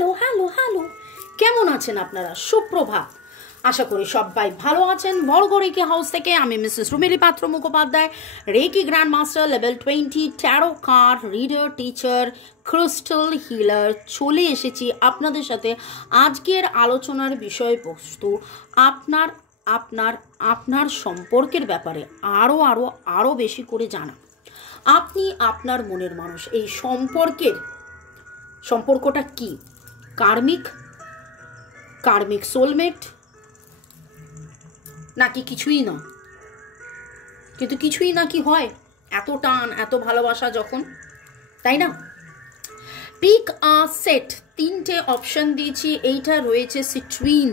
Hello hello hello, কেমন আছেন আপনারা? সুপ্রভাত। আশা করি সবাই ভালো আছেন। বর্গ রেকি হাউস থেকে আমি Mrs Rumili Patra Mukhopadhyay, reiki grand master level 20 tarot card reader teacher crystal healer চলে এসেছি আপনাদের সাথে। আজকের আলোচনার বিষয়বস্তু আপনার আপনার আপনার সম্পর্কের ব্যাপারে আরও বেশি করে জানা। আপনি আপনার মনের মানুষ, এই সম্পর্কটা কি? কার্মিক সোলমেট নাকি কিছুই না? কিন্তু কিছুই না কি হয়? এত টান, এত ভালোবাসা যখন, তাই না? পিক আ সেট, 3টে অপশন দিয়েছি। এইটা রয়েছে সিট্রিন।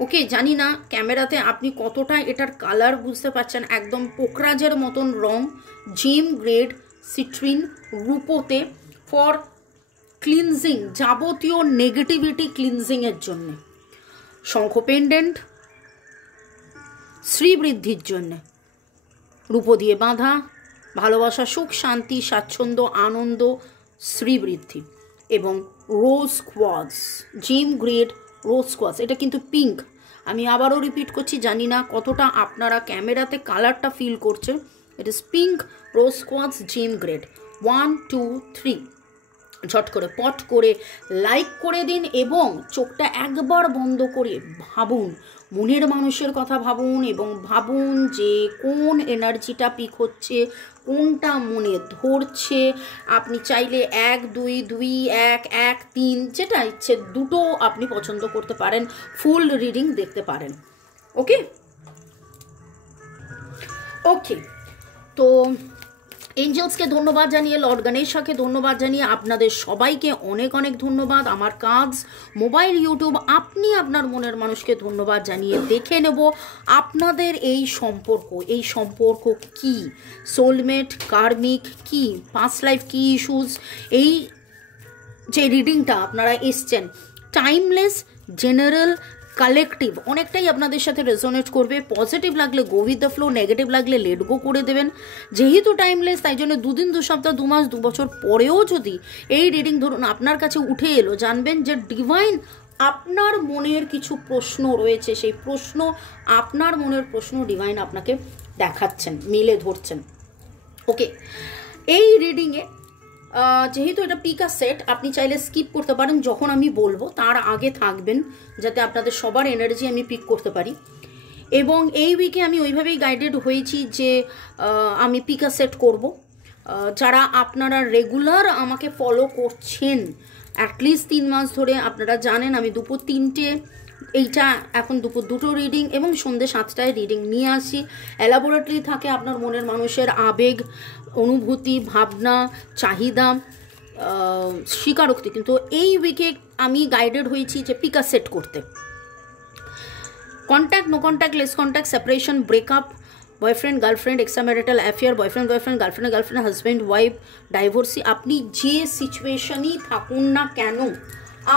ওকে, জানি না ক্যামেরাতে আপনি কতটা এটার কালার বুঝতে পারছেন। একদম পোকরাজের মতন রং, জেম গ্রেড সিট্রিন রূপোতে, ফর ক্লিনজিং, যাবতীয় নেগেটিভিটি ক্লিনজিংয়ের জন্য। শঙ্খ পেন্ডেন্ট শ্রীবৃদ্ধির জন্যে, রূপো দিয়ে বাঁধা, ভালোবাসা, সুখ, শান্তি, স্বাচ্ছন্দ্য, আনন্দ, শ্রীবৃদ্ধি। এবং রোজ কোয়ার্টজ, জেম গ্রেড রোজ কোয়ার্টজ। এটা কিন্তু পিঙ্ক। আমি আবারও রিপিট করছি, জানি না কতটা আপনারা ক্যামেরাতে কালারটা ফিল করছে। It is pink rose quartz gem grade. 1 2 3 ঝট করে পট করে লাইক করে দিন এবং চোখটা একবার বন্ধ করে ভাবুন, মনের মানুষের কথা ভাবুন এবং ভাবুন যে কোন এনার্জিটা পিক হচ্ছে, কোনটা মনে ধরছে। আপনি চাইলে 1 2 2 1 1 3 যেটা ইচ্ছে দুটো আপনি পছন্দ করতে পারেন, ফুল রিডিং দেখতে পারেন। ওকে ওকে, তো এঞ্জেলসকে ধন্যবাদ জানিয়ে, লর্ড গণেশকে ধন্যবাদ জানিয়ে, আপনাদের সবাইকে অনেক অনেক ধন্যবাদ। আমার কাজ মোবাইল ইউটিউব, আপনি আপনার মনের মানুষকে ধন্যবাদ জানিয়ে দেখে নেব আপনাদের এই সম্পর্ক কি, সোলমেট, কার্মিক কি, পাস্ট লাইফ কি ইস্যুস। এই যে রিডিংটা আপনারা এসছেন, টাইমলেস, জেনারেল, কালেকটিভ, অনেকটাই আপনাদের সাথে রেজোনেট করবে। পজিটিভ লাগলে go with the flow, negative লাগলে লেট গো করে দেবেন। যেহেতু টাইমলেস, তাই জন্য 2 দিন 2 সপ্তাহ 2 মাস 2 বছর পরেও যদি এই রিডিং ধরুন আপনার কাছে উঠে এলো, জানবেন যে ডিভাইন আপনার মনের কিছু প্রশ্ন রয়েছে, সেই প্রশ্ন, আপনার মনের প্রশ্ন ডিভাইন আপনাকে দেখাচ্ছেন, মেলে ধরছেন। ওকে, এই রিডিংয়ে যেহেতু এটা পিকা সেট, আপনি চাইলে স্কিপ করতে পারেন, যখন আমি বলবো তার আগে থাকবেন যাতে আপনাদের সবার এনার্জি আমি পিক করতে পারি। এবং এই উইকে আমি ওইভাবেই গাইডেড হয়েছি যে আমি পিকা সেট করব। যারা আপনারা রেগুলার আমাকে ফলো করছেন অ্যাটলিস্ট 3 মাস ধরে, আপনারা জানেন আমি দুপুর 3টে, এইটা এখন দুপুর 2টো রিডিং এবং সন্ধ্যে 7টায় রিডিং নিয়ে আসি। এলাবোরেটরি থাকে আপনার মনের মানুষের আবেগ, অনুভূতি, ভাবনা, চাহিদা, স্বীকারোক্তি। কিন্তু এই উইকে আমি গাইডেড হয়েছি যে পিকা সেট করতে। Contact, no contact, less contact, separation, breakup, boyfriend girlfriend, extramarital affair, boyfriend girlfriend, husband wife, divorcee, আপনি যে সিচুয়েশনই থাকুন না কেন,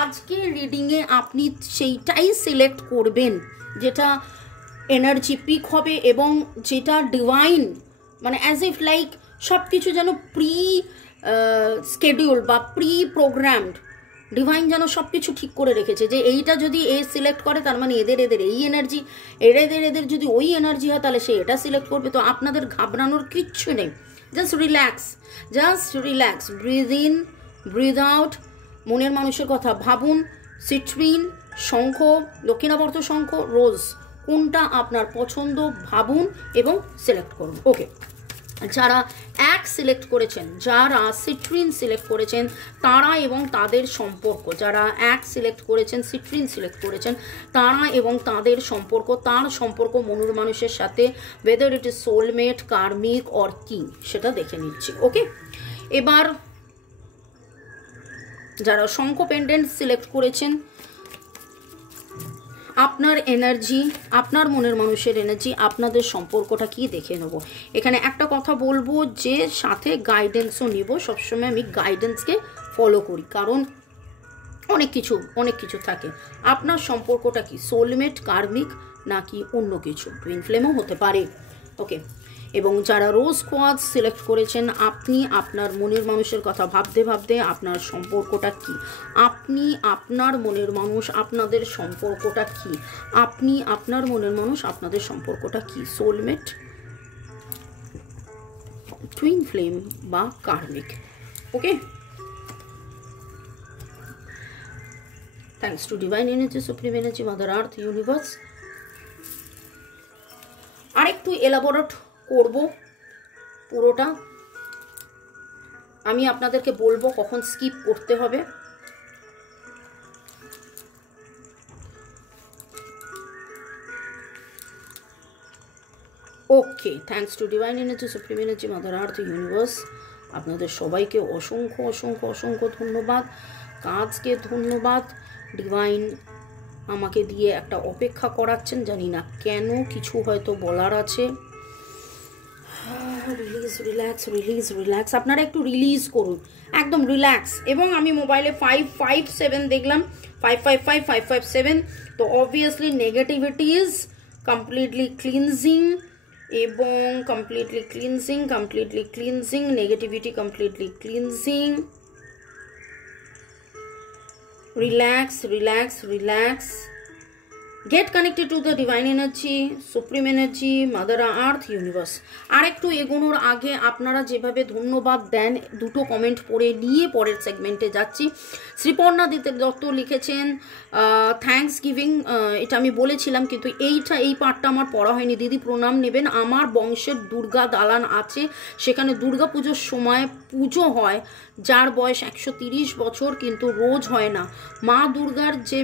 আজকে রিডিংয়ে আপনি সেইটাই সিলেক্ট করবেন যেটা এনার্জি পিক হবে এবং যেটা ডিভাইন, মানে অ্যাজ ইফ লাইক সব কিছু যেন স্কেডিউল বা প্রোগ্রামড, ডিভাইন যেন সব কিছু ঠিক করে রেখেছে যে এইটা যদি এ সিলেক্ট করে তার মানে এদের এই এনার্জি, এদের যদি ওই এনার্জি হয় তাহলে সে এটা সিলেক্ট করবে। তো আপনাদের ঘাবড়ানোর কিচ্ছু নেই, just relax, breathe in, breathe out, মনের মানুষের কথা ভাবুন। সিট্রিন, শঙ্খ, দক্ষিণাবর্ত শঙ্খ, রোজ, কোনটা আপনার পছন্দ ভাবুন এবং সিলেক্ট করুন। ওকে, যারা সিলেক্ট করেছেন, যারা সিট্রিন সিলেক্ট করেছেন তারা এবং তাদের সম্পর্ক, যারা সিলেক্ট করেছেন, সিট্রিন সিলেক্ট করেছেন, তারা এবং তাদের সম্পর্ক, তার সম্পর্ক মনের মানুষের সাথে, weather it is soulmate, karmic or কি, সেটা দেখে নিচ্ছি। ওকে, এবার যারা শঙ্খ পেন্ডেন্ট সিলেক্ট করেছেন, আপনার এনার্জি, আপনার মনের মানুষের এনার্জি, আপনাদের সম্পর্কটা কি দেখে নেব। এখানে একটা কথা বলবো যে সাথে গাইডেন্সও নিব। সবসময় আমি গাইডেন্সকে ফলো করি, কারণ অনেক কিছু থাকে। আপনার সম্পর্কটা কি, সোলমেট, কার্মিক নাকি অন্য কিছু, টুইন ফ্লেমও হতে পারে। ওকে, এবং যারা রোজ কোয়ার্টজ সিলেক্ট করেছেন, আপনি আপনার মনের মানুষের কথা ভাবতে ভাবতে আপনার সম্পর্কটা কি, আপনি আপনার মনের মানুষ আপনাদের সম্পর্কটা কি, আপনি আপনার মনের মানুষ আপনাদের সম্পর্কটা কি, সোলমেট, টুইন ফ্লেম বা karmic. Okay, thanks to divine energy, supreme energy, mother earth, universe. আরেকটু এলাবোরেট করব পুরোটা, আমি আপনাদেরকে বলবো কখন স্কিপ করতে হবে। Okay, thanks to divine energy, supreme energy, mother earth, universe. আপনাদের সবাইকে অসংখ্য অসংখ্য অসংখ্য ধন্যবাদ, কাজকে ধন্যবাদ। ডিভাইন আমাকে দিয়ে একটা অপেক্ষা করাচ্ছেন, জানি না কেন, কিছু হয়তো বলার আছে। Release, relax, release, relax. আপনারা একটু রিলিজ করুন, একদম রিল্যাক্স। এবং আমি মোবাইলে 557 দেখলাম, 555, 557। তো obviously negativity is completely cleansing, এবং completely cleansing, completely cleansing, negativity completely cleansing. Relax, relax, relax. Get connected to the divine energy, supreme energy, mother earth, universe. আর একটু এগোনোর আগে আপনারা যেভাবে ধন্যবাদ দেন, দুটো কমেন্ট পড়ে নিয়ে পরের সেগমেন্টে যাচ্ছি। শ্রীপর্ণা দত্ত লিখেছেন থ্যাঙ্কস গিভিং, এটা আমি বলেছিলাম কিন্তু এই পার্টটা আমার পড়া হয়নি। দিদি প্রণাম নেবেন, আমার বংশের দুর্গা দালান আছে, সেখানে দুর্গা পুজোর সময় পুজো হয়, যার বয়স 130 বছর, কিন্তু রোজ হয় না। মা দুর্গার যে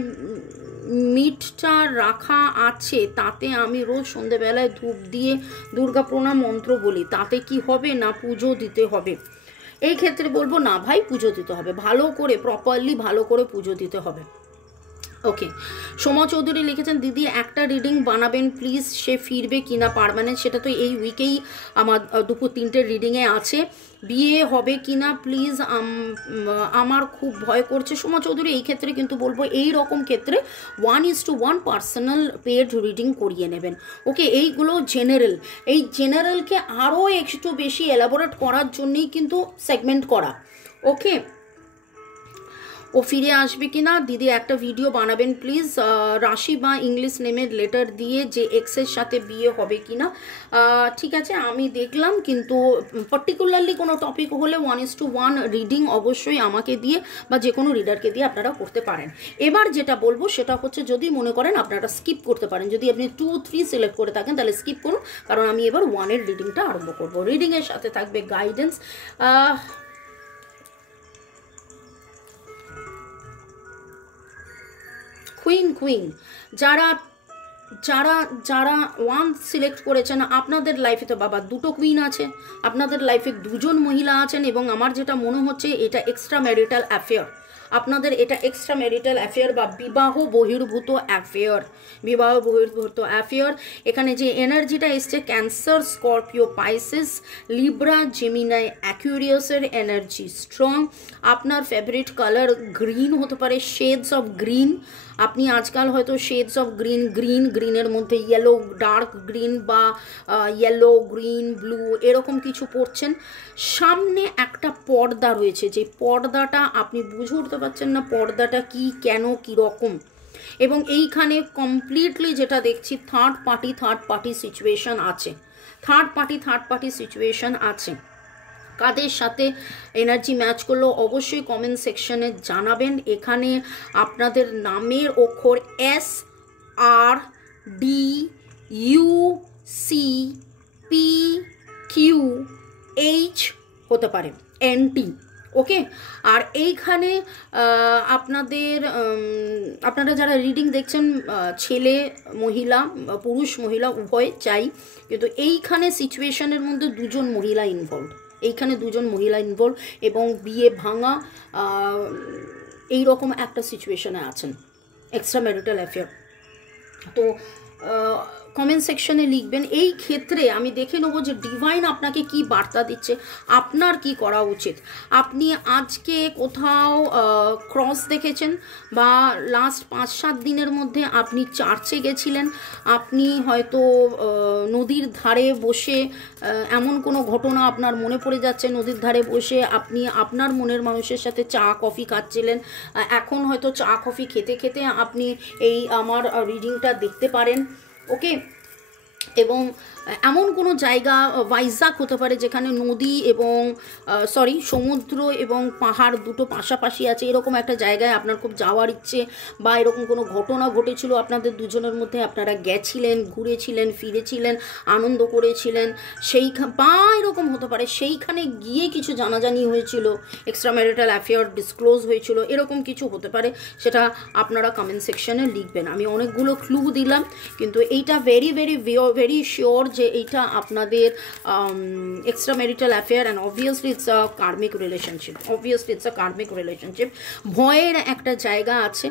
মিটটা রাখা আছে তাতে আমি রোজ সন্ধেবেলায় ধূপ দিয়ে দুর্গা প্রণাম মন্ত্র বলি, তাতে কি হবে না পুজো দিতে হবে? এই ক্ষেত্রে বলবো না ভাই, পুজো দিতে হবে, ভালো করে প্রপারলি ভালো করে পুজো দিতে হবে। ওকে, সোমা চৌধুরী লিখেছেন দিদি একটা রিডিং বানাবেন প্লিজ, সে ফিরবে কিনা পার্মানেন্ট, সেটা তো এই উইকেই আমার দুপুর 3টের রিডিংয়ে আছে। বিয়ে হবে কিনা প্লিজ, আমার খুব ভয় করছে। সোমা চৌধুরী এই ক্ষেত্রে কিন্তু বলবো এই রকম ক্ষেত্রে 1:1 পার্সোনাল পেড রিডিং করিয়ে নেবেন। ওকে, এইগুলো জেনারেল, এই জেনারেলকে আরও একটু বেশি এলাবোরেট করার জন্যই কিন্তু সেগমেন্ট করা। ওকে, ও ফিরে আসবে কিনা দিদি একটা ভিডিও বানাবেন প্লিজ, রাশি বা ইংলিশ নেমের লেটার দিয়ে যে এক্সের সাথে বিয়ে হবে কিনা। ঠিক আছে, আমি দেখলাম, কিন্তু পার্টিকুলারলি কোনো টপিক হলে 1:1 রিডিং অবশ্যই আমাকে দিয়ে বা যে কোনো রিডারকে দিয়ে আপনারা করতে পারেন। এবার যেটা বলবো সেটা হচ্ছে, যদি মনে করেন আপনারা স্কিপ করতে পারেন, যদি আপনি 2, 3 সিলেক্ট করে থাকেন তাহলে স্কিপ করুন, কারণ আমি এবার 1-এর রিডিংটা আরম্ভ করবো। রিডিংয়ের সাথে থাকবে গাইডেন্স। কুইন যারা যারা যারা 1 সিলেক্ট করেছেন, আপনাদের লাইফে তো বাবা 2টো কুইন আছে, আপনাদের লাইফে 2জন মহিলা আছেন, এবং আমার যেটা মনে হচ্ছে এটা এক্সট্রা ম্যারিটাল অ্যাফেয়ার, আপনাদের এটা এক্সট্রা ম্যারিটাল অ্যাফেয়ার বা বিবাহ বহির্ভূত অ্যাফেয়ার, বিবাহ বহির্ভূত অ্যাফেয়ার। এখানে যে এনার্জিটা এসছে, Cancer, Scorpio, Pisces, Libra, Gemini, অ্যাকুয়ারিয়াসের এনার্জি স্ট্রং। আপনার ফেভারিট কালার গ্রিন হতে পারে, শেডস অফ গ্রিন। আপনি আজকাল হয়তো শেডস অফ গ্রিনের মধ্যে ইয়েলো, ডার্ক গ্রিন বা ইয়েলো, গ্রিন, ব্লু এরকম কিছু পড়ছেন। সামনে একটা পর্দা রয়েছে, যে পর্দাটা আপনি বুঝে উঠতে পারছেন না পর্দাটা কি, কেন, কীরকম। এবং এইখানে কমপ্লিটলি যেটা দেখছি থার্ড পার্টি সিচুয়েশন আছে, থার্ড পার্টি সিচুয়েশন আছে। কাদের সাথে এনার্জি ম্যাচ করলো অবশ্যই কমেন্ট সেকশনে জানাবেন। এখানে আপনাদের নামের অক্ষর SRDUCPQH হতে পারে, NT। ওকে, আর এইখানে আপনারা যারা রিডিং দেখছেন, ছেলে মহিলা, পুরুষ মহিলা উভয় চাই, কিন্তু এইখানে সিচুয়েশনের মধ্যে 2জন মহিলা ইনভলভ, এইখানে 2জন মহিলা ইনভলভ, এবং বিয়ে ভাঙা এই রকম একটা সিচুয়েশনে আছেন, এক্সট্রা ম্যারিটাল অ্যাফেয়ার। তো কমেন্ট সেকশনে লিখবেন। এই ক্ষেত্রে আমি দেখে নেবো যে ডিভাইন আপনাকে কি বার্তা দিচ্ছে, আপনার কি করা উচিত। আপনি আজকে কোথাও ক্রস দেখেছেন, বা লাস্ট 5-7 দিনের মধ্যে আপনি চার্চে গেছিলেন, আপনি হয়তো নদীর ধারে বসে এমন কোনো ঘটনা আপনার মনে পড়ে যাচ্ছে, নদীর ধারে বসে আপনি আপনার মনের মানুষের সাথে চা কফি খাচ্ছিলেন, এখন হয়তো চা কফি খেতে খেতে আপনি এই আমার রিডিংটা দেখতে পারেন। ওকে, এবং এমন কোনো জায়গা, ভাইজাগ হতে পারে, যেখানে নদী এবং সমুদ্র এবং পাহাড় দুটো পাশাপাশি আছে, এরকম একটা জায়গায় আপনার খুব যাওয়ার ইচ্ছে, বা এরকম কোনো ঘটনা ঘটেছিল আপনাদের দুজনের মধ্যে, আপনারা গেছিলেন, ঘুরেছিলেন, ফিরেছিলেন, আনন্দ করেছিলেন, বা এরকম হতে পারে সেইখানে গিয়ে কিছু জানাজানি হয়েছিল, এক্সট্রা ম্যারিটাল অ্যাফেয়ার ডিসক্লোজ হয়েছিল, এরকম কিছু হতে পারে। সেটা আপনারা কমেন্ট সেকশনে লিখবেন। আমি অনেকগুলো ক্লু দিলাম, কিন্তু এইটা ভেরি ভেরি ভেরি শিওর যে এইটা আপনাদের extra marital affair, and obviously it's a karmic relationship. ভয়ের একটা জায়গা আছে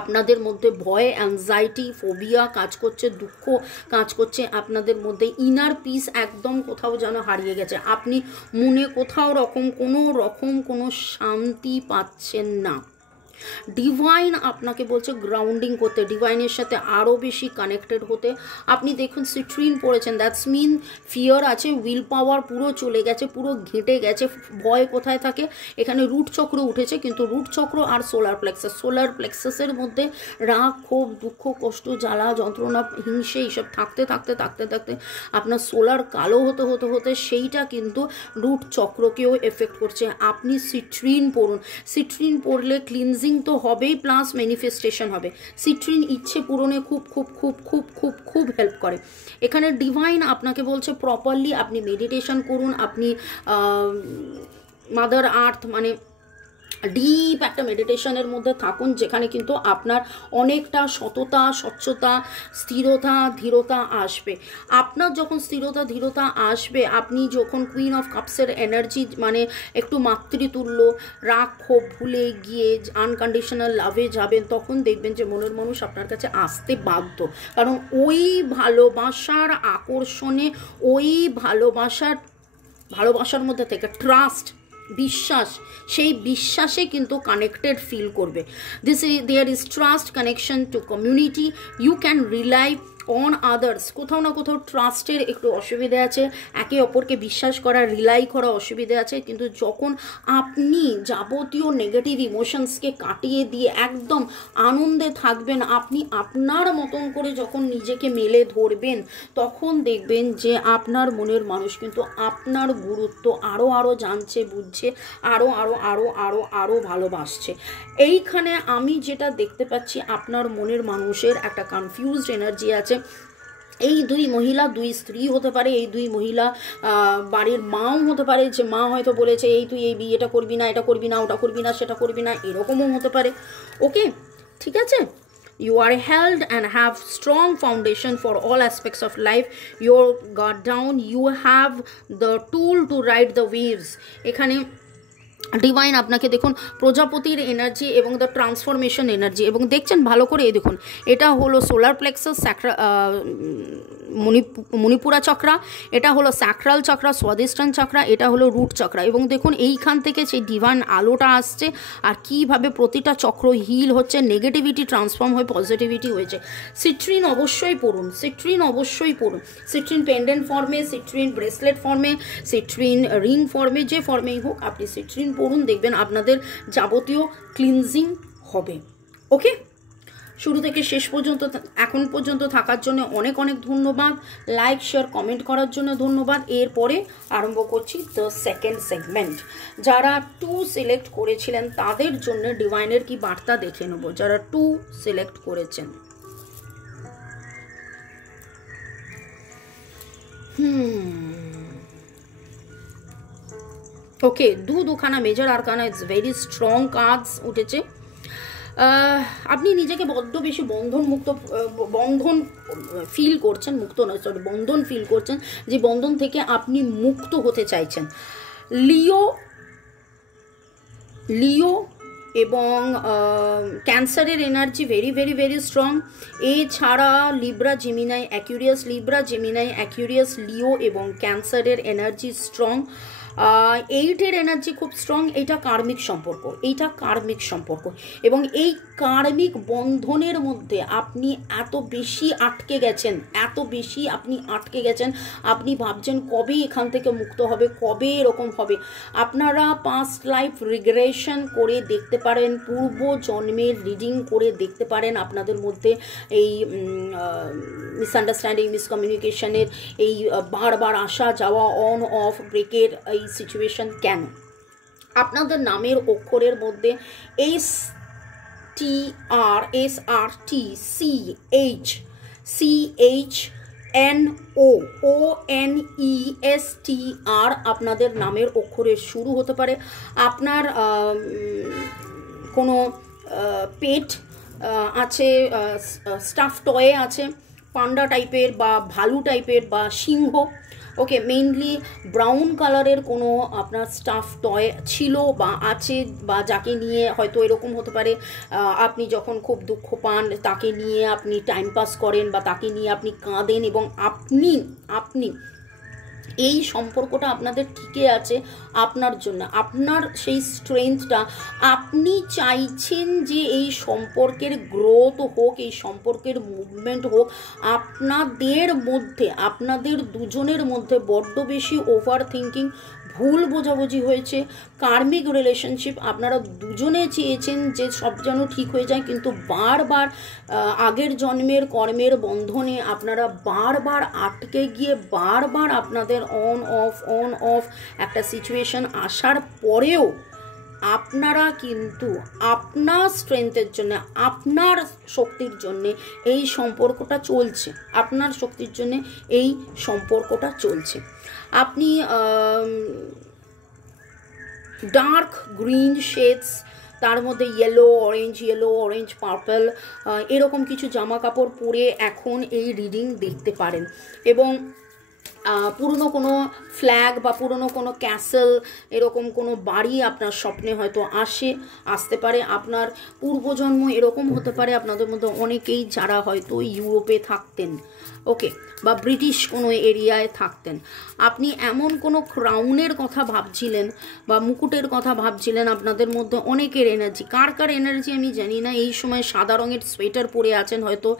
আপনাদের মধ্যে, ভয়, অ্যাংজাইটি, ফোবিয়া কাজ করছে, দুঃখ কাজ করছে আপনাদের মধ্যে, ইনার পিস একদম কোথাও যেন হারিয়ে গেছে, আপনি মনে কোথাও কোনো শান্তি পাচ্ছেন না। ডিভাইন আপনাকে বলছে গ্রাউন্ডিং করতে, ডিভাইনের সাথে আরও বেশি কানেক্টেড হতে। আপনি দেখুন সিট্রিন পড়েছেন, দ্যাটস মিন ফিয়ার আছে, উইল পাওয়ার পুরো চলে গেছে, পুরো ঘেঁটে গেছে। ভয় কোথায় থাকে? এখানে রুট চক্র উঠেছে, কিন্তু রুট চক্র আর সোলার প্লেক্সাসের মধ্যে রাগ, ক্ষোভ, দুঃখ, কষ্ট, জ্বালা, যন্ত্রণা, হিংসে এইসব থাকতে আপনার সোলার কালো হতে সেইটা কিন্তু রুট চক্রকেও এফেক্ট করছে। আপনি সিট্রিন পড়ুন, সিট্রিন পড়লে ক্লিনজিং তো হবেই, প্লাস ম্যানিফেস্টেশন হবে। সিট্রিন ইচ্ছে পূরণে খুব খুব খুব খুব খুব খুব হেল্প করে। এখানে ডিভাইন আপনাকে বলছে প্রপারলি আপনি মেডিটেশন করুন, আপনি মাদার আর্থ মানে ডিপ একটা মেডিটেশনের মধ্যে থাকুন, যেখানে কিন্তু আপনার অনেকটা সততা, স্বচ্ছতা, স্থিরতা, ধীরতা আসবে। আপনার যখন স্থিরতা, ধীরতা আসবে, আপনি যখন কুইন অফ কাপসের এনার্জি মানে একটু মাতৃতুল্য, রাগ ক্ষোভ ভুলে গিয়ে আনকন্ডিশনাল লাভে যাবেন, তখন দেখবেন যে মনের মানুষ আপনার কাছে আসতে বাধ্য। কারণ ওই ভালোবাসার আকর্ষণে, ওই ভালোবাসার মধ্যে থেকে ট্রাস্ট, বিশ্বাস, সেই বিশ্বাসে কিন্তু কানেক্টেড ফিল করবে। There is trust, connection to community, you can rely on others. কোথাও না কোথাও ট্রাস্টের একটু অসুবিধে আছে, একে অপরকে বিশ্বাস করা, রিলাই করা অসুবিধে আছে। কিন্তু যখন আপনি যাবতীয় নেগেটিভ ইমোশনসকে কাটিয়ে দিয়ে একদম আনন্দে থাকবেন, আপনি আপনার মতন করে যখন নিজেকে মেলে ধরবেন, তখন দেখবেন যে আপনার মনের মানুষ কিন্তু আপনার গুরুত্ব আরও জানছে, বুঝছে, আরও ভালোবাসছে। এইখানে আমি যেটা দেখতে পাচ্ছি, আপনার মনের মানুষের একটা কনফিউজড এনার্জি আছে। এই দুই মহিলা, দুই স্ত্রী হতে পারে, এই দুই মহিলা বাড়ির মাও হতে পারে, যে মা হয়তো বলেছে এই তুই এই বিয়েটা করবি না, এটা করবি না, ওটা করবি না, সেটা করবি না, এরকমও হতে পারে। ওকে, ঠিক আছে। You are held and have strong foundation for all aspects of life. Your guard down. You have the tool to ride the waves. এখানে ডিভাইন আপনাকে দেখুন প্রজাপতির এনার্জি এবং দ্য ট্রান্সফরমেশন এনার্জি, এবং দেখছেন ভালো করে, এই দেখুন এটা হলো সোলার প্লেক্সাস, মণিপুরা চক্রা, এটা হলো স্যাক্রাল চক্রা, স্বাদিষ্ঠান চক্রা, এটা হলো রুট চক্রা। এবং দেখুন এইখান থেকে সেই ডিভাইন আলোটা আসছে, আর কিভাবে প্রতিটা চক্র হিল হচ্ছে, নেগেটিভিটি ট্রান্সফর্ম হয়ে পজিটিভিটি হয়েছে। সিট্রিন অবশ্যই পড়ুন, সিট্রিন পেন্ডেন্ট ফর্মে, সিট্রিন ব্রেসলেট ফর্মে, সিট্রিন রিং ফর্মে, যে ফর্মেই হোক আপনি সিট্রিন পড়ুন, দেখবেন আপনাদের যাবতীয় ক্লিনজিং হবে। ওকে, শুরু থেকে শেষ পর্যন্ত এখন পর্যন্ত থাকার জন্য অনেক ধন্যবাদ। লাইক, শেয়ার, কমেন্ট করার জন্য ধন্যবাদ। এরপরে আরম্ভ করছি দ্য সেকেন্ড সেগমেন্ট। যারা 2 সিলেক্ট করেছিলেন তাদের জন্য ডিভাইনের কি বার্তা দেখে নেব। যারা 2 সিলেক্ট করেছেন, ওকে, দুখানা major arcana, it's very strong cards উঠেছে। আপনি নিজেকে বড্ড বেশি বন্ধন ফিল করছেন, বন্ধন ফিল করছেন, যে বন্ধন থেকে আপনি মুক্ত হতে চাইছেন। লিও এবং ক্যান্সারের energy very very very strong. এছাড়া Libra Gemini Aquarius, Libra Gemini Aquarius, Leo এবং ক্যান্সারের এনার্জি স্ট্রং। 8-এর এনার্জি খুব স্ট্রং। এইটা কার্মিক সম্পর্ক, এইটা কার্মিক সম্পর্ক, এবং এই কার্মিক বন্ধনের মধ্যে আপনি এত বেশি আটকে গেছেন, এত বেশি আপনি আটকে গেছেন, আপনি ভাবছেন কবে এখান থেকে মুক্ত হবে, কবে এরকম হবে। আপনারা পাস্ট লাইফ রিগ্রেশন করে দেখতে পারেন, পূর্ব জন্মের রিডিং করে দেখতে পারেন আপনাদের মধ্যে এই মিসআন্ডারস্ট্যান্ডিং, মিসকমিউনিকেশনের এই বারবার আসা যাওয়া, অন অফ ব্রেকের এই সিচুয়েশন কেন। আপনাদের নামের অক্ষরের মধ্যে STR আপনাদের নামের অক্ষরের শুরু হতে পারে। আপনার কোনো পেট আছে, স্টাফ টয়ে আছে, পান্ডা টাইপের বা ভালু টাইপের বা সিংহ, ওকে, মেইনলি ব্রাউন কালারের কোনো আপনার স্টাফ টয় ছিল বা আছে, বা যাকে নিয়ে হয়তো এরকম হতে পারে আপনি যখন খুব দুঃখ পান তাকে নিয়ে আপনি টাইম পাস করেন, বা তাকে নিয়ে আপনি কাঁদেন, এবং আপনি এই সম্পর্কটা আপনাদের টিকে আছে আপনার জন্য, আপনার সেই স্ট্রেংথটা, আপনি চাইছেন যে এই সম্পর্কের গ্রোথ হোক, এই সম্পর্কের মুভমেন্ট হোক। আপনাদের মধ্যে, আপনাদের দুজনের মধ্যে বড্ড বেশি ওভার থিঙ্কিং, ভুল বোঝাবুঝি হয়েছে, কার্মিক রিলেশনশিপ আপনারা দুজনে চেয়েছেন যে সব যেন ঠিক হয়ে যায়, কিন্তু বারবার আগের জন্মের কর্মের বন্ধনে আপনারা বারবার আটকে গিয়ে বারবার আপনাদের অন অফ একটা সিচুয়েশন আসার পরেও আপনারা কিন্তু আপনার স্ট্রেংথের জন্য, আপনার শক্তির জন্যে এই সম্পর্কটা চলছে, আপনার শক্তির জন্যে এই সম্পর্কটা চলছে। আপনি ডার্ক গ্রিন শেডস, তার মধ্যে ইয়েলো অরেঞ্জ পার্পল এরকম কিছু জামা কাপড় পরে এখন এই রিডিং দেখতে পারেন। এবং পুরনো কোনো ফ্ল্যাগ বা পুরনো কোনো ক্যাসেল, এরকম কোনো বাড়ি আপনার স্বপ্নে হয়তো আসতে পারে। আপনার পূর্বজন্ম এরকম হতে পারে আপনাদের মধ্যে অনেকেই যারা হয়তো ইউরোপে থাকতেন, ওকে, বা ব্রিটিশ কোনো এরিয়ায় থাকতেন। আপনি এমন কোনো ক্রাউনের কথা ভাবছিলেন বা মুকুটের কথা ভাবছিলেন, আপনাদের মধ্যে অনেকের এনার্জি, কার এনার্জি আমি জানি না, এই সময় সাদা রঙের সোয়েটার পরে আছেন হয়তো,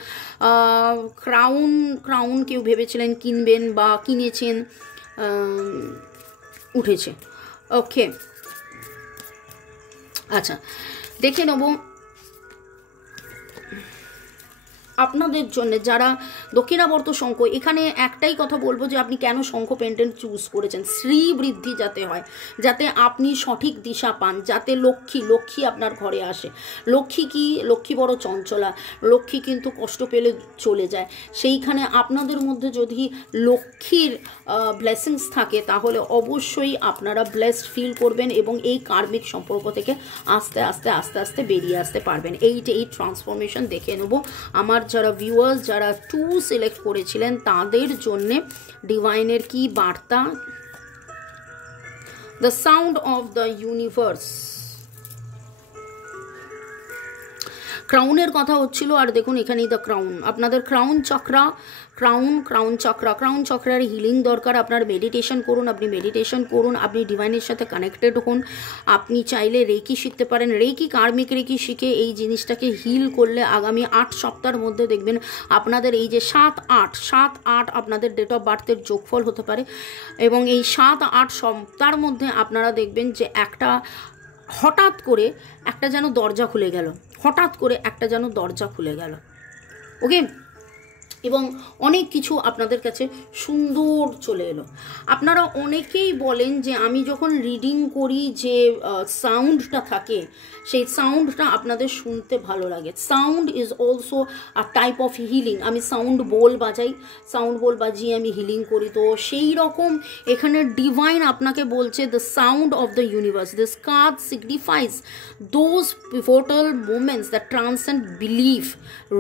ক্রাউন কেউ ভেবেছিলেন কিনবেন বা কিনেছেন, উঠেছে, ওকে। আচ্ছা, দেখে নেব আপনাদের জন্য যারা দক্ষিণাবর্ত শঙ্খ, এখানে একটাই কথা বলবো যে আপনি কেন শঙ্খ পেন্ডেন্ট চুজ করেছেন, শ্রী বৃদ্ধি যাতে হয়, যাতে আপনি সঠিক দিশা পান, যাতে লক্ষ্মী আপনার ঘরে আসে। লক্ষ্মী বড় চঞ্চলা, লক্ষ্মী কিন্তু কষ্ট পেলে চলে যায়। সেইখানে আপনাদের মধ্যে যদি লক্ষ্মীর ব্লেসিংস থাকে তাহলে অবশ্যই আপনারা ব্লেসড ফিল করবেন এবং এই কার্মিক সম্পর্ক থেকে আস্তে আস্তে বেরিয়ে আসতে পারবেন। এই ট্রান্সফরমেশন দেখে নেব আমার যারা ভিউয়ার্স, যারা 2 সিলেক্ট করেছিলেন তাদের জন্যে ডিভাইনের কি বার্তা। The sound of the universe, ক্রাউনের কথা হচ্ছিল, আর দেখুন এখানেই দ্য ক্রাউন, আপনাদের ক্রাউন চক্রার হিলিং দরকার। আপনার মেডিটেশন করুন, আপনি ডিভাইনের সাথে কানেক্টেড হন। আপনি চাইলে রেকি শিখতে পারেন, কার্মিক রেকি শিখে এই জিনিসটাকে হিল করলে আগামী 8 সপ্তাহের মধ্যে দেখবেন আপনাদের এই যে 7-8 আপনাদের ডেট অফ বার্থের যোগফল হতে পারে, এবং এই 7-8 সপ্তাহের মধ্যে আপনারা দেখবেন যে হঠাৎ করে একটা যেন দরজা খুলে গেল, ওকে, এবং অনেক কিছু আপনাদের কাছে সুন্দর চলে এলো। আপনারা অনেকেই বলেন যে আমি যখন রিডিং করি যে সাউন্ডটা থাকে সেই সাউন্ডটা আপনাদের শুনতে ভালো লাগে। Sound is also a type of healing. আমি সাউন্ড বোল বাজিয়ে আমি হিলিং করি। তো সেই রকম এখানে ডিভাইন আপনাকে বলছে the sound of the universe. This card signifies those pivotal moments that transcend belief,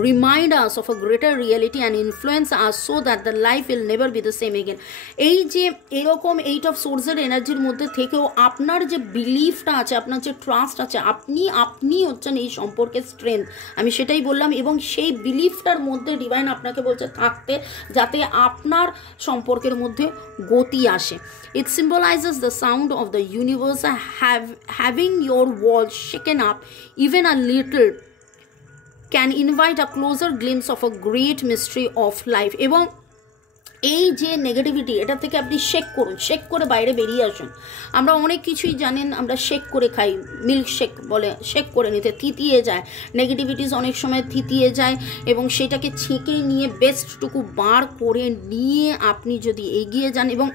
remind us of a greater reality and and influence us so that the life will never be the same again. এই যে এরকম 8 of Swords এর এনার্জির মধ্যে থেকেও আপনার যে বিলিফটা আছে, আপনার যে ট্রাস্ট আছে, আপনি হচ্ছেন এই সম্পর্কের স্ট্রেংথ, আমি সেটাই বললাম। এবং সেই বিলিফটার মধ্যে ডিভাইন আপনাকে বলছে থাকতে, যাতে আপনার সম্পর্কের মধ্যে গতি আসে। It symbolizes the sound of the universe. Having your walls shaken up even a little can invite a closer glimpse of a great mystery of life. এবং এই যে নেগেটিভিটি, এটা থেকে আপনি শেক করুন, শেক করে বাইরে বেরিয়ে আসুন। আমরা অনেক কিছুই জানেন, আমরা শেক করে খাই, মিল্ক শেক বলে, শেক করে নিতে থিতিয়ে যায়, নেগেটিভিটিস অনেক সময় থিতিয়ে যায়, এবং সেটাকে ছেঁকে নিয়ে বেস্টটুকু বার করে নিয়ে আপনি যদি এগিয়ে যান এবং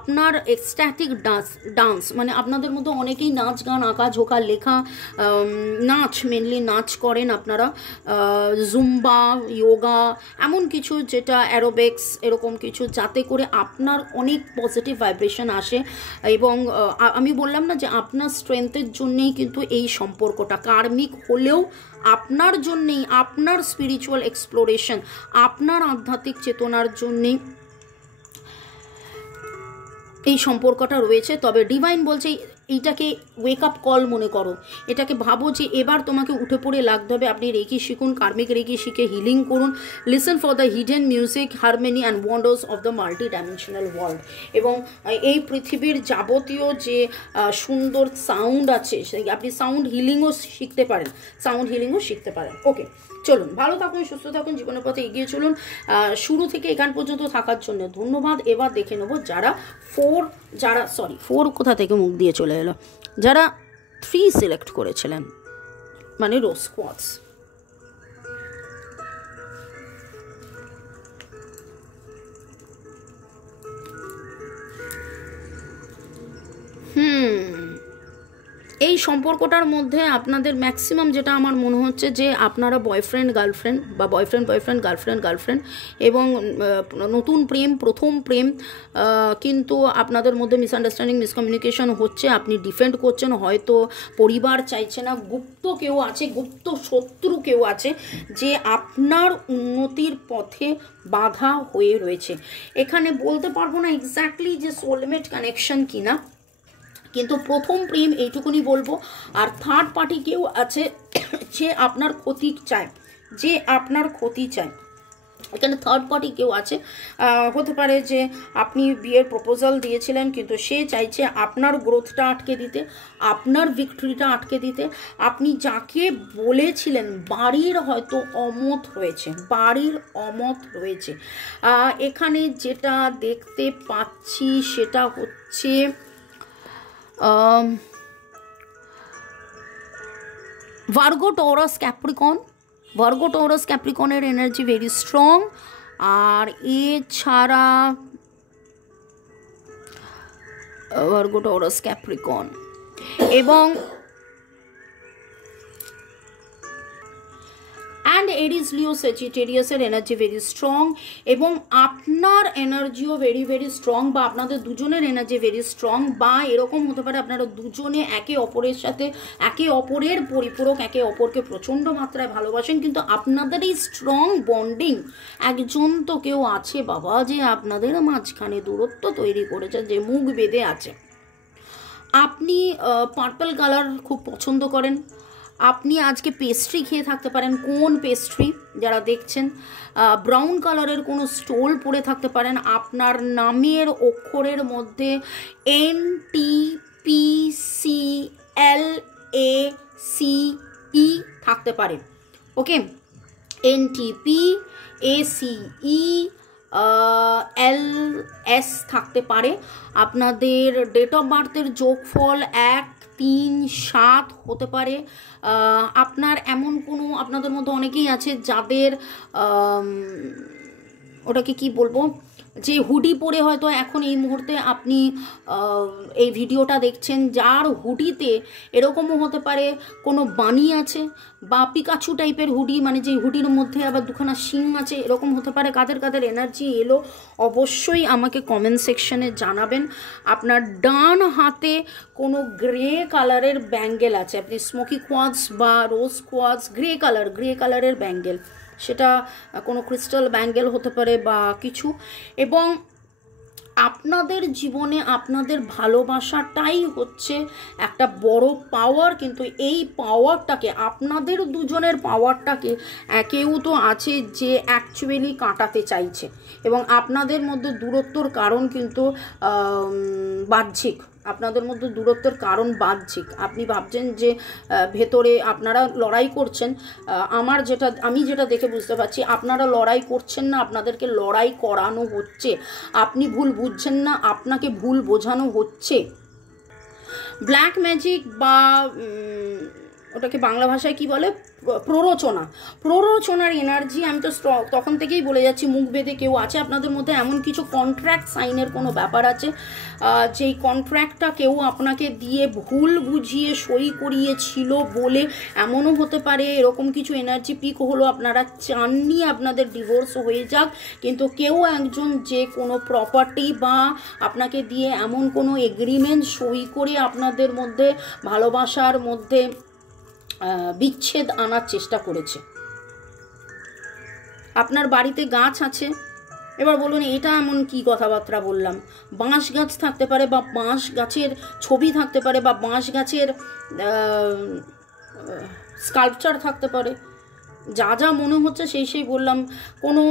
আপনার এক্সট্যাটিক ডান্স, মানে আপনাদের মধ্যে অনেকেই নাচ গান আঁকা ঝোঁকা লেখা, নাচ মেনলি নাচ করেন আপনারা, জুম্বা, যোগা, এমন কিছু যেটা অ্যারোবিক্স, এরকম কিছু, যাতে করে আপনার অনেক পজিটিভ ভাইব্রেশন আসে। এবং আমি বললাম না যে আপনার স্ট্রেংথের জন্যেই কিন্তু এই সম্পর্কটা কার্মিক হলেও আপনার জন্যেই, আপনার স্পিরিচুয়াল এক্সপ্লোরেশন, আপনার আধ্যাত্মিক চেতনার জন্যেই এই সম্পর্কটা রয়েছে। তবে ডিভাইন বলছে এইটাকে ওয়েক আপ কল মনে করো, এটাকে ভাবো যে এবার তোমাকে উঠে পড়ে লাগতে হবে। আপনি রেকি শিখুন, কার্মিক রেকি শিখে হিলিং করুন। Listen for the hidden music, harmony and wonders of the multi dimensional world. এবং এই পৃথিবীর যাবতীয় যে সুন্দর সাউন্ড আছে, আপনি সাউন্ড হিলিংও শিখতে পারেন, ওকে। চলুন, ভালো থাকুন, সুস্থ থাকুন, জীবনের পথে এগিয়ে চলুন। শুরু থেকে এখান পর্যন্ত থাকার জন্য ধন্যবাদ। এবার দেখে নেব যারা 4 কোথা থেকে মুখ দিয়ে চলে এলো, যারা 3 সিলেক্ট করেছিলেন, মানে রোজ কোয়ার্টজ। এই সম্পর্কটার মধ্যে আপনাদের ম্যাক্সিমাম যেটা আমার মনে হচ্ছে যে আপনারা বয়ফ্রেন্ড গার্লফ্রেন্ড বা গার্লফ্রেন্ড এবং নতুন প্রেম, প্রথম প্রেম, কিন্তু আপনাদের মধ্যে মিসআন্ডারস্ট্যান্ডিং, মিসকমিউনিকেশন হচ্ছে, আপনি ডিফেন্ড করছেন, হয়তো পরিবার চাইছে না, গুপ্ত কেউ আছে, গুপ্ত শত্রু কেউ আছে যে আপনার উন্নতির পথে বাধা হয়ে রয়েছে। এখানে বলতে পারবো না এক্স্যাক্টলি যে সোলমেট কানেকশন কিনা, কিন্তু প্রথম প্রেম এইটুকুনি বলবো। আর থার্ড পার্টি কেউ আছে যে আপনার ক্ষতি চায়, এখানে থার্ড পার্টি কেউ আছে। হতে পারে যে আপনি বিয়ের প্রপোজাল দিয়েছিলেন, কিন্তু সে চাইছে আপনার গ্রোথটা আটকে দিতে, আপনার ভিক্টরিটা আটকে দিতে। আপনি যাকে বলেছিলেন, বাড়ির হয়তো অমত রয়েছে। এখানে যেটা দেখতে পাচ্ছি সেটা হচ্ছে ভার্গো টরাস ক্যাপ্রিকনের এনার্জি ভেরি স্ট্রং। আর এছাড়া ভার্গো টরাস ক্যাপ্রিকন এবং অ্যান্ড এরিস লিও সেজিটেরিয়াসের এনার্জি ভেরি স্ট্রং, এবং আপনার এনার্জিও ভেরি ভেরি স্ট্রং, বা আপনাদের দুজনের এনার্জি ভেরি স্ট্রং, বা এরকম হতে পারে আপনারা দুজনে একে অপরের সাথে একে অপরের পরিপূরক, একে অপরকে প্রচণ্ড মাত্রায় ভালোবাসেন, কিন্তু আপনাদের এই স্ট্রং বন্ডিং, একজন তো কেউ আছে বাবা যে আপনাদের মাঝখানে দূরত্ব তৈরি করেছে, যে মুখ বেঁধে আছে। আপনি পার্পল কালার খুব পছন্দ করেন, আপনি আজকে পেস্ট্রি খেয়ে থাকতে পারেন। কোন পেস্ট্রি যারা দেখছেন, ব্রাউন কালারের কোনো স্টোল পরে থাকতে পারেন। আপনার নামের অক্ষরের মধ্যে NTPCLACE থাকতে পারে, ওকে, NTPACELS থাকতে পারে। আপনাদের ডেট অফ বার্থের যোগফল 137 হতে পারে। আপনার এমন কোনো, আপনাদের মধ্যে অনেকেই আছে যাদের ওটাকে কি বলবো, যে হুডি পরে হয়তো এখন এই মুহূর্তে আপনি এই ভিডিওটা দেখছেন, যার হুডিতে এরকমও হতে পারে কোনো বানি আছে, বা পিকাচু টাইপের হুডি, মানে যে হুডির মধ্যে আবার দুখানা শিং আছে, এরকম হতে পারে। কাদের এনার্জি এলো অবশ্যই আমাকে কমেন্ট সেকশনে জানাবেন। আপনার ডান হাতে কোনো গ্রে কালারের ব্যাঙ্গেল আছে, আপনি স্মোকি কোয়ার্টজ বা রোজ কোয়ার্টজ, গ্রে কালারের ব্যাঙ্গেল, সেটা কোনো ক্রিস্টাল ব্যাঙ্গেল হতে পারে বা কিছু। এবং আপনাদের জীবনে আপনাদের ভালোবাসাটাই হচ্ছে একটা বড় পাওয়ার, কিন্তু এই পাওয়ারটাকে, আপনাদের দুজনের পাওয়ারটাকে কেউ তো আছে যে অ্যাকচুয়ালি কাটাতে চাইছে, এবং আপনাদের মধ্যে দূরত্বর কারণ কিন্তু বাহ্যিক, আপনাদের মধ্যে দূরত্বের কারণ বাহ্যিক। আপনি ভাবছেন যে ভেতরে আপনারা লড়াই করছেন, আমি যেটা দেখে বুঝতে পারছি আপনারা লড়াই করছেন না, আপনাদেরকে লড়াই করানো হচ্ছে। আপনি ভুল বুঝছেন না, আপনাকে ভুল বোঝানো হচ্ছে। ব্ল্যাক ম্যাজিক বা ওটাকে বাংলা ভাষায় কি বলে, প্ররোচনার এনার্জি। আমি তো তখন থেকেই বলে যাচ্ছি, মুখ বেঁধে কেউ আছে আপনাদের মধ্যে, এমন কিছু কন্ট্রাক্ট সাইনের কোনো ব্যাপার আছে, যেই কন্ট্রাক্টটা কেউ আপনাকে দিয়ে ভুল বুঝিয়ে সই করিয়েছিল বলে এমনও হতে পারে। এরকম কিছু এনার্জি পিক হলো, আপনারা চাননি আপনাদের ডিভোর্স হয়ে যাক, কিন্তু কেউ একজন যে কোনো প্রপার্টি বা আপনাকে দিয়ে এমন কোনো এগ্রিমেন্ট সই করে আপনাদের মধ্যে ভালোবাসার মধ্যে বিচ্ছেদ আনার চেষ্টা করেছে। আপনার বাড়িতে গাছ আছে, এবার বলুন এটা এমন কি কথাবার্তা বললাম। বাঁশ গাছ থাকতে পারে, বা বাঁশ গাছের ছবি থাকতে পারে, বা বাঁশ গাছের স্কাল্পচার থাকতে পারে, যা যা মনে হচ্ছে সেই বললাম। কোনো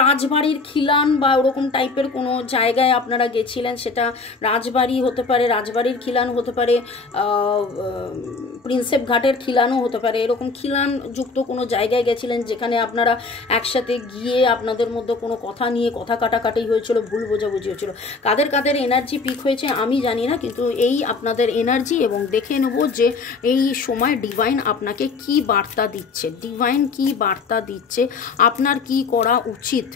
রাজবাড়ির খিলান বা ওরকম টাইপের কোনো জায়গায় আপনারা গেছিলেন, সেটা রাজবাড়ি হতে পারে, রাজবাড়ির খিলান হতে পারে, প্রিন্সেপ ঘাটের খিলানও হতে পারে। এরকম খিলান যুক্ত কোনো জায়গায় গেছিলেন যেখানে আপনারা একসাথে গিয়ে আপনাদের মধ্যে কোনো কথা নিয়ে কথা কাটাকাটি হয়েছিল, ভুল বোঝাবুঝি হয়েছিল। কাদের কাদের এনার্জি পিক হয়েছে আমি জানি না, কিন্তু এই আপনাদের এনার্জি। এবং দেখে নেব যে এই সময় ডিভাইন আপনাকে কি বার্তা দিচ্ছে, ডিভাইন কি বার্তা দিচ্ছে, আপনার কি করা উচিত।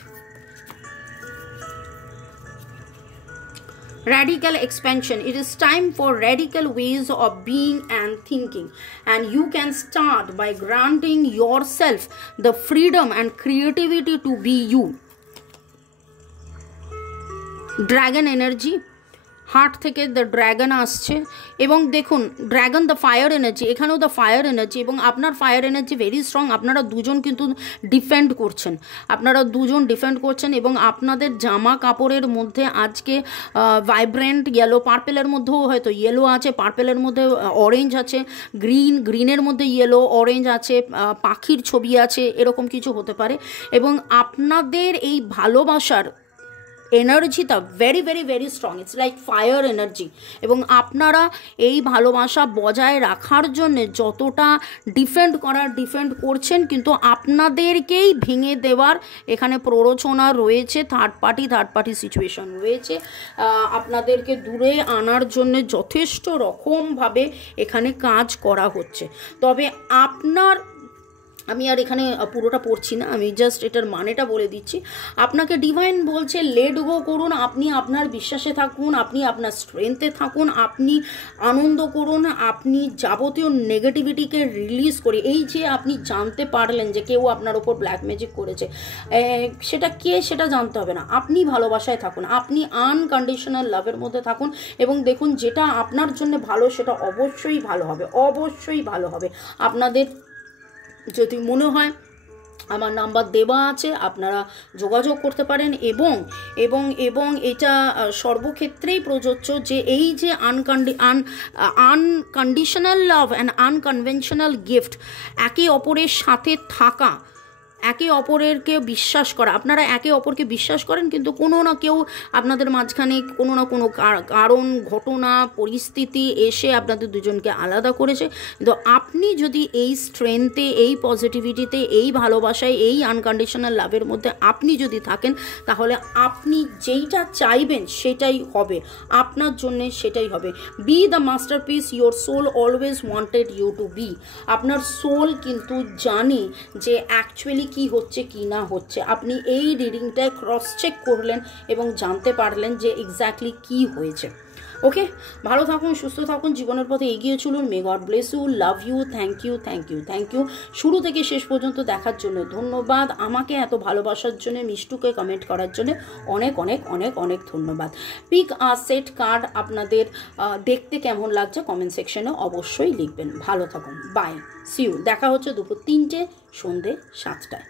Radical expansion. It is time for radical ways of being and thinking, and you can start by granting yourself the freedom and creativity to be you. Dragon energy, heart থেকে দ্য ড্র্যাগন আসছে, এবং দেখুন dragon the fire energy, এখানেও the fire energy, এবং আপনার fire energy very strong. আপনারা দুজন কিন্তু ডিফেন্ড করছেন, এবং আপনাদের জামা কাপড়ের মধ্যে আজকে ভাইব্রেন্ট ইয়েলো, পার্পেলের মধ্যেও হয়তো ইয়েলো আছে, পার্পেলের মধ্যে অরেঞ্জ আছে, গ্রিনের মধ্যে ইয়েলো অরেঞ্জ আছে, পাখির ছবি আছে, এরকম কিছু হতে পারে। এবং আপনাদের এই ভালোবাসার এনার্জিটা very very very strong, it's like fire energy. এবং আপনারা এই ভালোবাসা বজায় রাখার জন্য যতটা ডিফেন্ড করছেন, কিন্তু আপনাদেরকেই ভেঙে দেওয়ার এখানে প্ররোচনা রয়েছে, থার্ড পার্টি সিচুয়েশন রয়েছে। আপনাদেরকে দূরে আনার জন্য যথেষ্ট রকমভাবে এখানে কাজ করা হচ্ছে। তবে আমি আর এখানে পুরোটা পড়ছি না, আমি জাস্ট এটার মানেটা বলে দিচ্ছি। আপনাকে ডিভাইন বলছে লেট গো করুন, আপনি আপনার বিশ্বাসে থাকুন, আপনি আপনার স্ট্রেংথে থাকুন, আপনি আনন্দ করুন, আপনি যাবতীয় নেগেটিভিটিকে রিলিজ করে, এই যে আপনি জানতে পারলেন যে কেউ আপনার ওপর ব্ল্যাক ম্যাজিক করেছে, সেটা কে সেটা জানতে হবে না, আপনি ভালোবাসায় থাকুন, আপনি আনকন্ডিশনাল লাভের মধ্যে থাকুন, এবং দেখুন যেটা আপনার জন্য ভালো সেটা অবশ্যই ভালো হবে। আপনাদের যদি মনে হয় আমার নাম্বার দেওয়া আছে, আপনারা যোগাযোগ করতে পারেন। এবং এটা সর্বক্ষেত্রেই প্রযোজ্য যে এই যে unconditional love and unconventional gift, একে অপরের সাথে থাকা, একে অপরেরকে বিশ্বাস করা, আপনারা একে অপরকে বিশ্বাস করেন, কিন্তু কোনো না কেউ আপনাদের মাঝখানে কোনো না কোনো কারণ, ঘটনা, পরিস্থিতি এসে আপনাদের দুজনকে আলাদা করেছে। কিন্তু আপনি যদি এই স্ট্রেংথে, এই পজিটিভিটিতে, এই ভালোবাসায়, এই আনকন্ডিশনাল লাভের মধ্যে আপনি যদি থাকেন, তাহলে আপনি যেইটা চাইবেন সেটাই হবে, আপনার জন্যে সেটাই হবে। Be the masterpiece your soul always wanted you to be. আপনার সোল কিন্তু জানে যে অ্যাকচুয়ালি কি হচ্ছে কি না হচ্ছে। আপনি এই রিডিংটায় ক্রস চেক করলেন এবং জানতে পারলেন যে এক্স্যাক্টলি কি হয়েছে। ওকে, ভালো থাকুন, সুস্থ থাকুন, জীবনের পথে এগিয়ে চলুন। May God bless you, love you, thank you, thank you, thank you. শুরু থেকে শেষ পর্যন্ত দেখার জন্য ধন্যবাদ, আমাকে এত ভালোবাসার জন্য, মিষ্টুকে কমেন্ট করার জন্য অনেক অনেক অনেক অনেক ধন্যবাদ। পিক আর সেট কার্ড আপনাদের দেখতে কেমন লাগছে কমেন্ট সেকশনে অবশ্যই লিখবেন। ভালো থাকুন, বাই, সি ইউ। দেখা হচ্ছে দুপুর 3টে, সন্ধে 7টায়।